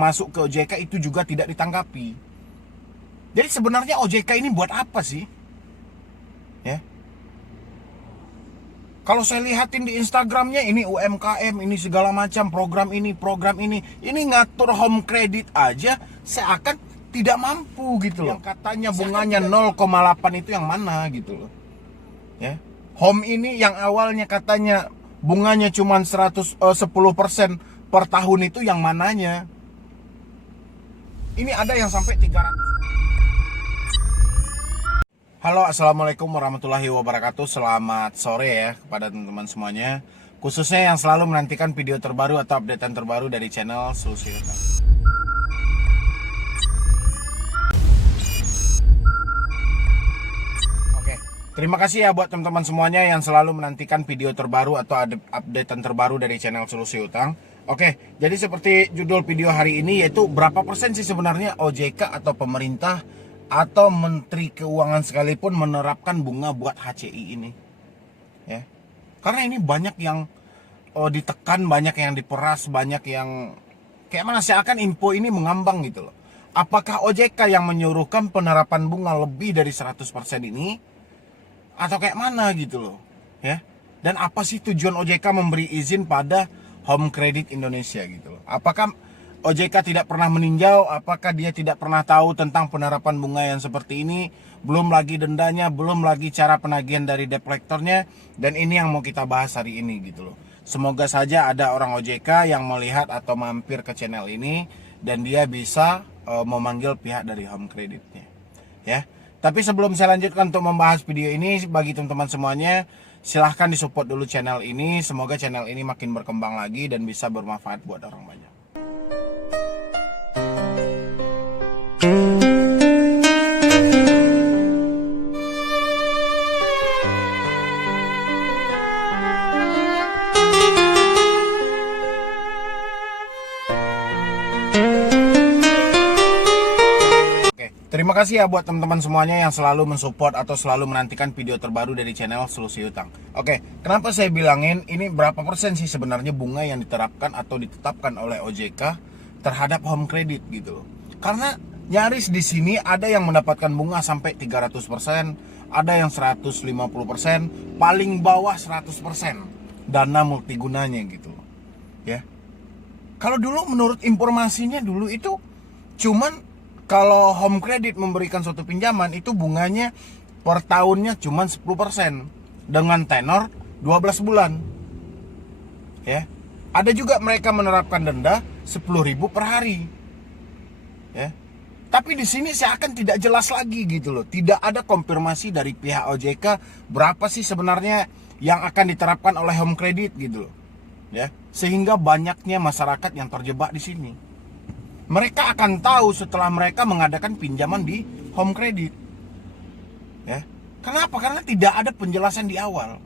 masuk ke OJK itu juga tidak ditanggapi. Jadi sebenarnya OJK ini buat apa sih? Ya. Kalau saya lihatin di Instagramnya, ini UMKM, ini segala macam, program ini. Ini ngatur home credit aja seakan tidak mampu gitu loh. Yang katanya bunganya 0,8 itu yang mana gitu loh. Ya. Home ini yang awalnya katanya bunganya cuma 10% per tahun itu yang mananya? Ini ada yang sampai 300. Halo, assalamualaikum warahmatullahi wabarakatuh. Selamat sore ya kepada teman-teman semuanya, khususnya yang selalu menantikan video terbaru atau updatean terbaru dari channel Solusi Utang. Oke, terima kasih ya buat teman-teman semuanya yang selalu menantikan video terbaru atau updatean terbaru dari channel Solusi Utang. Oke, jadi seperti judul video hari ini, yaitu berapa persen sih sebenarnya OJK atau pemerintah atau Menteri Keuangan sekalipun menerapkan bunga buat HCI ini, ya. Karena ini banyak yang ditekan, banyak yang diperas, banyak yang kayak mana seakan info ini mengambang gitu loh. Apakah OJK yang menyuruhkan penerapan bunga lebih dari 100% ini, atau kayak mana gitu loh, ya. Dan apa sih tujuan OJK memberi izin pada Home Credit Indonesia gitu loh? Apakah OJK tidak pernah meninjau? Apakah dia tidak pernah tahu tentang penerapan bunga yang seperti ini? Belum lagi dendanya, belum lagi cara penagihan dari debt collector-nya. Dan ini yang mau kita bahas hari ini gitu loh. Semoga saja ada orang OJK yang melihat atau mampir ke channel ini dan dia bisa memanggil pihak dari Home Credit-nya, ya. Tapi sebelum saya lanjutkan untuk membahas video ini, bagi teman-teman semuanya, silahkan disupport dulu channel ini. Semoga channel ini makin berkembang lagi dan bisa bermanfaat buat orang banyak. Terima kasih ya buat teman-teman semuanya yang selalu mensupport atau selalu menantikan video terbaru dari channel Solusi Utang. Oke, kenapa saya bilangin ini berapa persen sih sebenarnya bunga yang diterapkan atau ditetapkan oleh OJK terhadap home credit gitu loh. Karena nyaris di sini ada yang mendapatkan bunga sampai 300%, ada yang 150%, paling bawah 100% dana multigunanya gitu loh. Ya. Kalau dulu menurut informasinya dulu itu cuman kalau Home Credit memberikan suatu pinjaman itu bunganya per tahunnya cuma 10% dengan tenor 12 bulan. Ya. Ada juga mereka menerapkan denda 10.000 per hari. Ya. Tapi di sini seakan tidak jelas lagi gitu loh. Tidak ada konfirmasi dari pihak OJK berapa sih sebenarnya yang akan diterapkan oleh Home Credit gitu loh. Ya. Sehingga banyaknya masyarakat yang terjebak di sini. Mereka akan tahu setelah mereka mengadakan pinjaman di Home Credit. Ya. Kenapa? Karena tidak ada penjelasan di awal.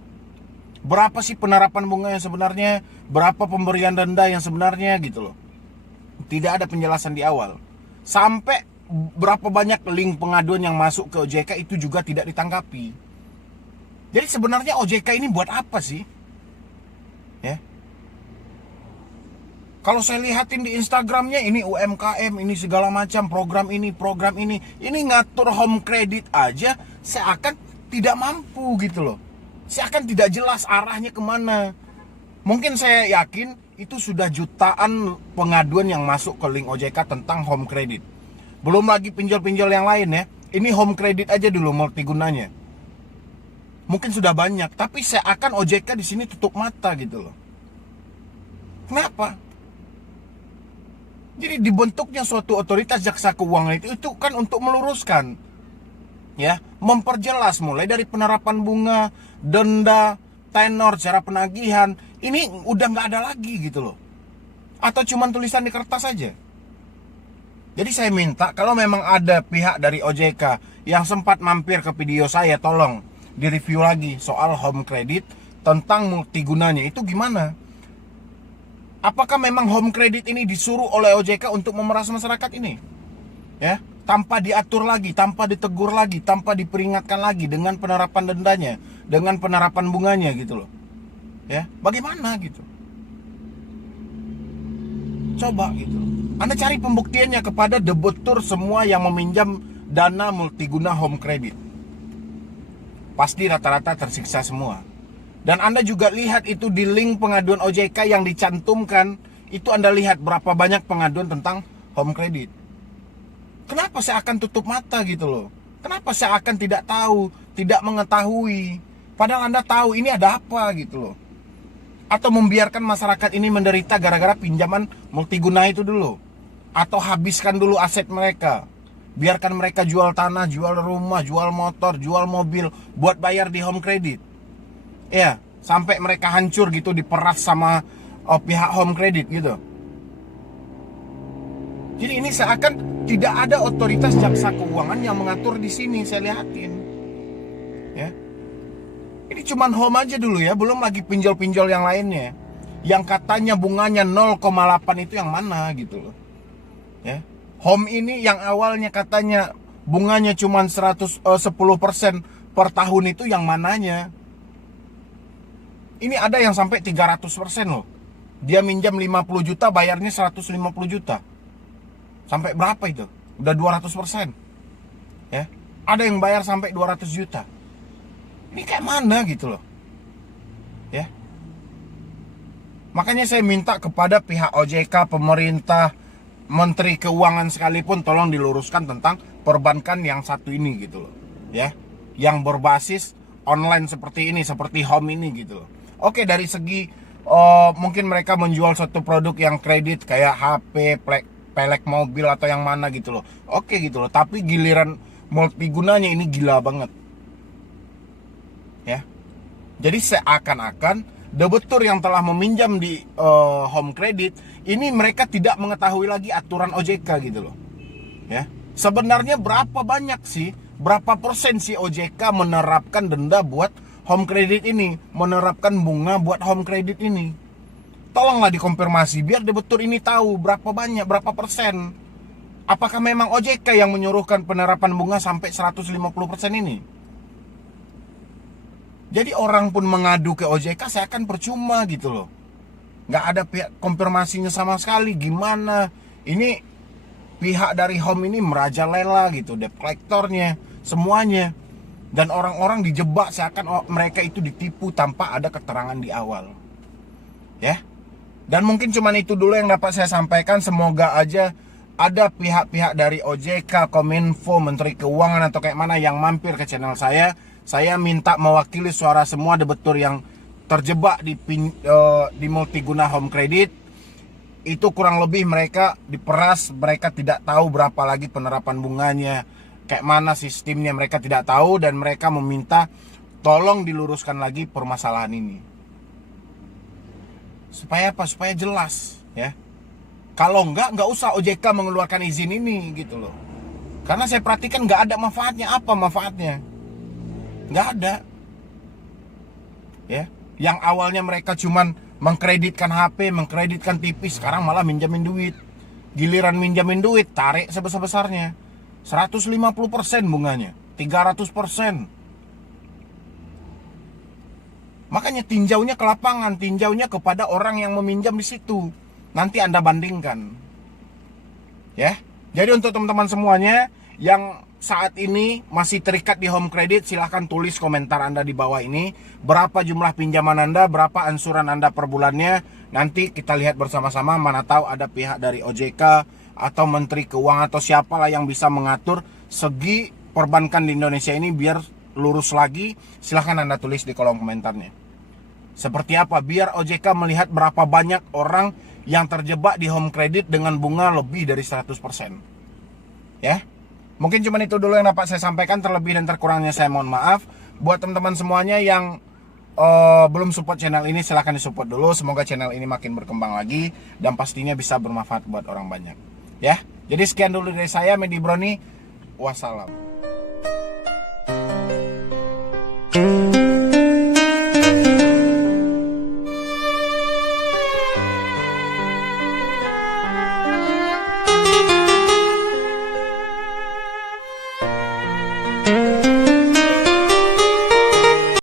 Berapa sih penerapan bunga yang sebenarnya? Berapa pemberian denda yang sebenarnya gitu loh. Tidak ada penjelasan di awal. Sampai berapa banyak link pengaduan yang masuk ke OJK itu juga tidak ditanggapi. Jadi sebenarnya OJK ini buat apa sih? Ya. Kalau saya lihatin di Instagramnya, ini UMKM, ini segala macam, program ini. Ini ngatur home credit aja seakan tidak mampu gitu loh. Seakan tidak jelas arahnya kemana. Mungkin saya yakin itu sudah jutaan pengaduan yang masuk ke link OJK tentang home credit. Belum lagi pinjol-pinjol yang lain ya. Ini home credit aja dulu multigunanya. Mungkin sudah banyak, tapi seakan OJK di sini tutup mata gitu loh. Kenapa? Jadi dibentuknya suatu otoritas jasa keuangan itu kan untuk meluruskan, ya, memperjelas mulai dari penerapan bunga, denda, tenor, cara penagihan. Ini udah nggak ada lagi gitu loh. Atau cuman tulisan di kertas saja. Jadi saya minta kalau memang ada pihak dari OJK yang sempat mampir ke video saya, tolong direview lagi soal home credit tentang multigunanya itu gimana. Apakah memang home credit ini disuruh oleh OJK untuk memeras masyarakat ini? Ya, tanpa diatur lagi, tanpa ditegur lagi, tanpa diperingatkan lagi dengan penerapan dendanya, dengan penerapan bunganya gitu loh. Ya, bagaimana gitu? Coba gitu. Anda cari pembuktiannya kepada debitur semua yang meminjam dana multiguna home credit. Pasti rata-rata tersiksa semua. Dan Anda juga lihat itu di link pengaduan OJK yang dicantumkan, itu Anda lihat berapa banyak pengaduan tentang home credit. Kenapa saya akan tutup mata gitu loh? Kenapa saya akan tidak tahu, tidak mengetahui? Padahal Anda tahu ini ada apa gitu loh. Atau membiarkan masyarakat ini menderita gara-gara pinjaman multiguna itu dulu. Atau habiskan dulu aset mereka. Biarkan mereka jual tanah, jual rumah, jual motor, jual mobil buat bayar di home credit. Ya, sampai mereka hancur gitu, diperas sama pihak home credit gitu. Jadi ini seakan tidak ada otoritas jaksa keuangan yang mengatur di sini, saya lihatin. Ya. Ini cuman home aja dulu ya, belum lagi pinjol-pinjol yang lainnya. Yang katanya bunganya 0,8 itu yang mana gitu loh. Ya. Home ini yang awalnya katanya bunganya cuma 10% per tahun itu yang mananya? Ini ada yang sampai 300% loh. Dia minjam 50 juta, bayarnya 150 juta. Sampai berapa itu? Udah 200%. Ya. Ada yang bayar sampai 200 juta. Ini kayak mana gitu loh. Ya. Makanya saya minta kepada pihak OJK, pemerintah, Menteri Keuangan sekalipun, tolong diluruskan tentang perbankan yang satu ini gitu loh. Ya. Yang berbasis online seperti ini, seperti home ini gitu loh. Oke, dari segi mungkin mereka menjual suatu produk yang kredit kayak HP, pelek mobil atau yang mana gitu loh. Oke gitu loh, tapi giliran multigunanya ini gila banget. Ya. Jadi seakan-akan debitur yang telah meminjam di home credit ini mereka tidak mengetahui lagi aturan OJK gitu loh. Ya. Sebenarnya berapa banyak sih, berapa persen sih OJK menerapkan denda buat home credit ini, menerapkan bunga buat home credit ini? Tolonglah dikonfirmasi biar debitur ini tahu berapa banyak, berapa persen. Apakah memang OJK yang menyuruhkan penerapan bunga sampai 150% ini? Jadi orang pun mengadu ke OJK saya akan percuma gitu loh. Nggak ada pihak konfirmasinya sama sekali. Gimana? Ini pihak dari home ini merajalela gitu, debt collectornya, semuanya. Dan orang-orang dijebak seakan mereka itu ditipu tanpa ada keterangan di awal. Ya. Dan mungkin cuma itu dulu yang dapat saya sampaikan. Semoga aja ada pihak-pihak dari OJK, Kominfo, Menteri Keuangan atau kayak mana yang mampir ke channel saya. Saya minta mewakili suara semua debitur yang terjebak di multiguna home credit. Itu kurang lebih mereka diperas, mereka tidak tahu berapa lagi penerapan bunganya, kayak mana sistemnya mereka tidak tahu, dan mereka meminta tolong diluruskan lagi permasalahan ini. Supaya apa? Supaya jelas ya. Kalau nggak usah OJK mengeluarkan izin ini gitu loh. Karena saya perhatikan nggak ada manfaatnya. Apa manfaatnya? Nggak ada. Ya, yang awalnya mereka cuman mengkreditkan HP, mengkreditkan TV, sekarang malah minjamin duit. Giliran minjamin duit, tarik sebesar-besarnya. 150% bunganya, 300%. Makanya tinjaunya ke lapangan, tinjaunya kepada orang yang meminjam di situ. Nanti Anda bandingkan. Ya. Jadi untuk teman-teman semuanya yang saat ini masih terikat di home credit, silahkan tulis komentar Anda di bawah ini. Berapa jumlah pinjaman Anda, berapa ansuran Anda per bulannya. Nanti kita lihat bersama-sama, mana tahu ada pihak dari OJK atau Menteri Keuangan atau siapalah yang bisa mengatur segi perbankan di Indonesia ini biar lurus lagi. Silahkan Anda tulis di kolom komentarnya. Seperti apa biar OJK melihat berapa banyak orang yang terjebak di home credit dengan bunga lebih dari 100%. Ya. Mungkin cuma itu dulu yang dapat saya sampaikan. Terlebih dan terkurangnya saya mohon maaf. Buat teman-teman semuanya yang belum support channel ini, silahkan disupport dulu. Semoga channel ini makin berkembang lagi dan pastinya bisa bermanfaat buat orang banyak. Ya, jadi sekian dulu dari saya, Medi Broni. Wassalam.